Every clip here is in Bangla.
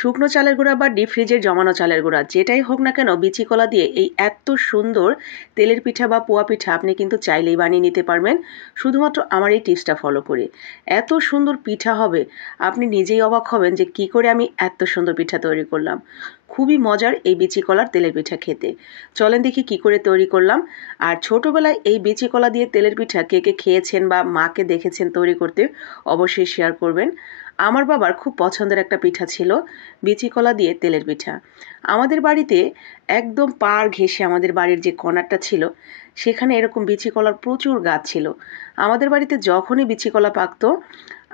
শুকনো চালের গুঁড়া বা ডিপ ফ্রিজে জমানো চালের গুঁড়া যেটাই হোক না কেন বিচি কলা দিয়ে এই এত সুন্দর তেলের পিঠা বা পোয়া পিঠা আপনি কিন্তু চাইলেই বানিয়ে নিতে পারবেন শুধুমাত্র আমার এই টিপসটা ফলো করে। এত সুন্দর পিঠা হবে আপনি নিজেই অবাক হবেন যে কি করে আমি এত সুন্দর পিঠা তৈরি করলাম। খুবই মজার এই বিচি কলার তেলের পিঠা খেতে। চলেন দেখি কি করে তৈরি করলাম। আর ছোটবেলায় এই বিচি কলা দিয়ে তেলের পিঠা কে কে খেয়েছেন বা মাকে দেখেছেন তৈরি করতে অবশ্যই শেয়ার করবেন। আমার বাবার খুব পছন্দের একটা পিঠা ছিল বিচি কলা দিয়ে তেলের পিঠা। আমাদের বাড়িতে একদম পাড় ঘেঁষে আমাদের বাড়ির যে কর্নারটা ছিল সেখানে এরকম বিচি কলার প্রচুর গাছ ছিল। আমাদের বাড়িতে যখনই বিচি কলা পাকতো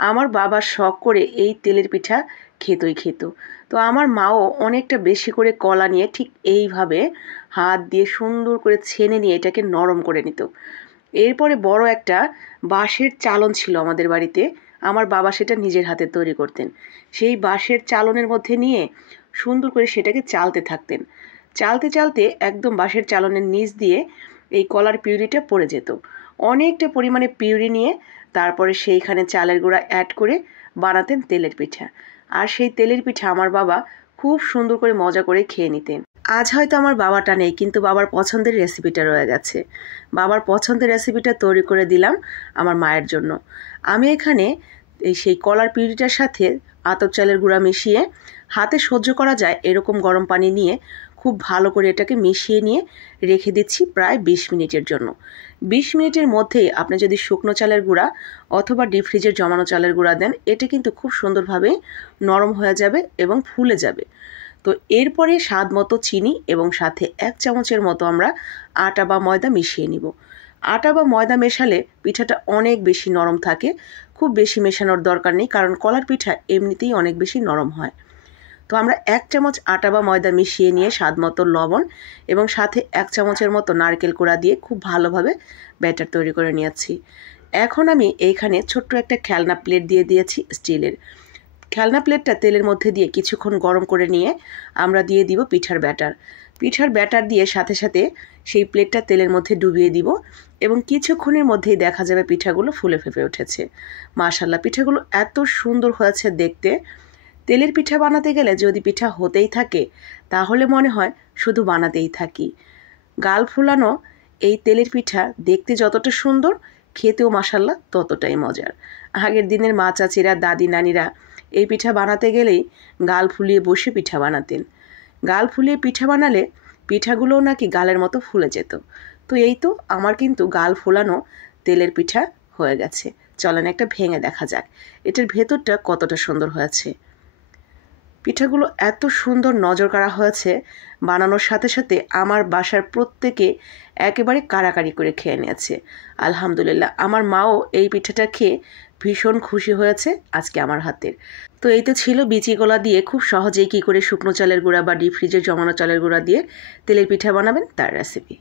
আমার বাবা শখ করে এই তেলের পিঠা খেত। তো আমার মাও অনেকটা বেশি করে কলা নিয়ে ঠিক এইভাবে হাত দিয়ে সুন্দর করে ছেনে নিয়ে এটাকে নরম করে নিত। এরপরে বড় একটা বাঁশের চালন ছিল আমাদের বাড়িতে। আমার বাবা সেটা নিজের হাতে তৈরি করতেন। সেই বাঁশের চালনের মধ্যে নিয়ে সুন্দর করে সেটাকে চালতে থাকতেন। চালতে একদম বাঁশের চালনের নিচ দিয়ে এই কলার পিউরিটা পড়ে যেত। অনেকটা পরিমাণে পিউরি নিয়ে তারপরে সেইখানে চালের গুঁড়া অ্যাড করে বানাতেন তেলের পিঠা। আর সেই তেলের পিঠা আমার বাবা খুব সুন্দর করে মজা করে খেয়ে নিতেন। আজ হয়তো আমার বাবাটা নেই, কিন্তু বাবার পছন্দের রেসিপিটা রয়ে গেছে। বাবার পছন্দের রেসিপিটা তৈরি করে দিলাম আমার মায়ের জন্য। আমি এখানে সেই কলার পিউরিটার সাথে আতপ চালের গুঁড়া মিশিয়ে হাতে সহ্য করা যায় এরকম গরম পানি নিয়ে খুব ভালো করে এটাকে মিশিয়ে নিয়ে রেখে দিচ্ছি প্রায় 20 মিনিটের জন্য। 20 মিনিটের মধ্যেই আপনি যদি শুকনো চালের গুঁড়া অথবা ডিপ ফ্রিজের জমানো চালের গুঁড়া দেন এটা কিন্তু খুব সুন্দরভাবে নরম হয়ে যাবে এবং ফুলে যাবে। তো এরপরে স্বাদ মতো চিনি এবং সাথে 1 চামচের মতো আমরা আটা বা ময়দা মিশিয়ে নিব। আটা বা ময়দা মেশালে পিঠাটা অনেক বেশি নরম থাকে। খুব বেশি মেশানোর দরকার নেই, কারণ কলার পিঠা এমনিতেই অনেক বেশি নরম হয়। তো আমরা 1 চামচ আটা বা ময়দা মিশিয়ে নিয়ে স্বাদ মতো লবণ এবং সাথে 1 চামচের মতো নারকেল কোড়া দিয়ে খুব ভালোভাবে ব্যাটার তৈরি করে নিয়েছি। এখন আমি এইখানে ছোট্ট একটা খেলনা প্লেট দিয়ে দিয়েছি স্টিলের। খেলনা প্লেটটা তেলের মধ্যে দিয়ে কিছুক্ষণ গরম করে নিয়ে আমরা দিয়ে দিব পিঠার ব্যাটার দিয়ে সাথে সেই প্লেটটা তেলের মধ্যে ডুবিয়ে দিব এবং কিছুক্ষণের মধ্যেই দেখা যাবে পিঠাগুলো ফুলে ফেপে উঠেছে। মাশাআল্লাহ, পিঠাগুলো এত সুন্দর হয়েছে দেখতে। তেলের পিঠা বানাতে গেলে যদি পিঠা হতেই থাকে তাহলে মনে হয় শুধু বানাতেই থাকি। গাল ফুলানো এই তেলের পিঠা দেখতে যতটা সুন্দর, খেতেও মাশাআল্লাহ ততটাই মজার। আগের দিনের মা চাচিরা দাদি নানিরা এই পিঠা বানাতে গেলেই গাল ফুলিয়ে বসে পিঠা বানাতেন। গাল ফুলিয়ে পিঠা বানালে পিঠাগুলোও নাকি গালের মতো ফুলে যেত। তো এই তো আমার কিন্তু গাল ফোলানো তেলের পিঠা হয়ে গেছে। চলেন একটা ভেঙে দেখা যাক এটার ভেতরটা কতটা সুন্দর হয়েছে। পিঠাগুলো এত সুন্দর নজর কাড়া হয়েছে, বানানোর সাথে আমার বাসার প্রত্যেকে একেবারে কাড়াকাড়ি করে খেয়ে নিয়েছে। আলহামদুলিল্লাহ, আমার মাও এই পিঠাটা খেয়ে ভীষণ খুশি হয়েছে আজকে আমার হাতের। তো এই তো ছিল বিচি কলা দিয়ে খুব সহজেই কী করে শুকনো চালের গুঁড়া বা ডিপ ফ্রিজে জমানো চালের গুঁড়া দিয়ে তেলের পিঠা বানাবেন তার রেসিপি।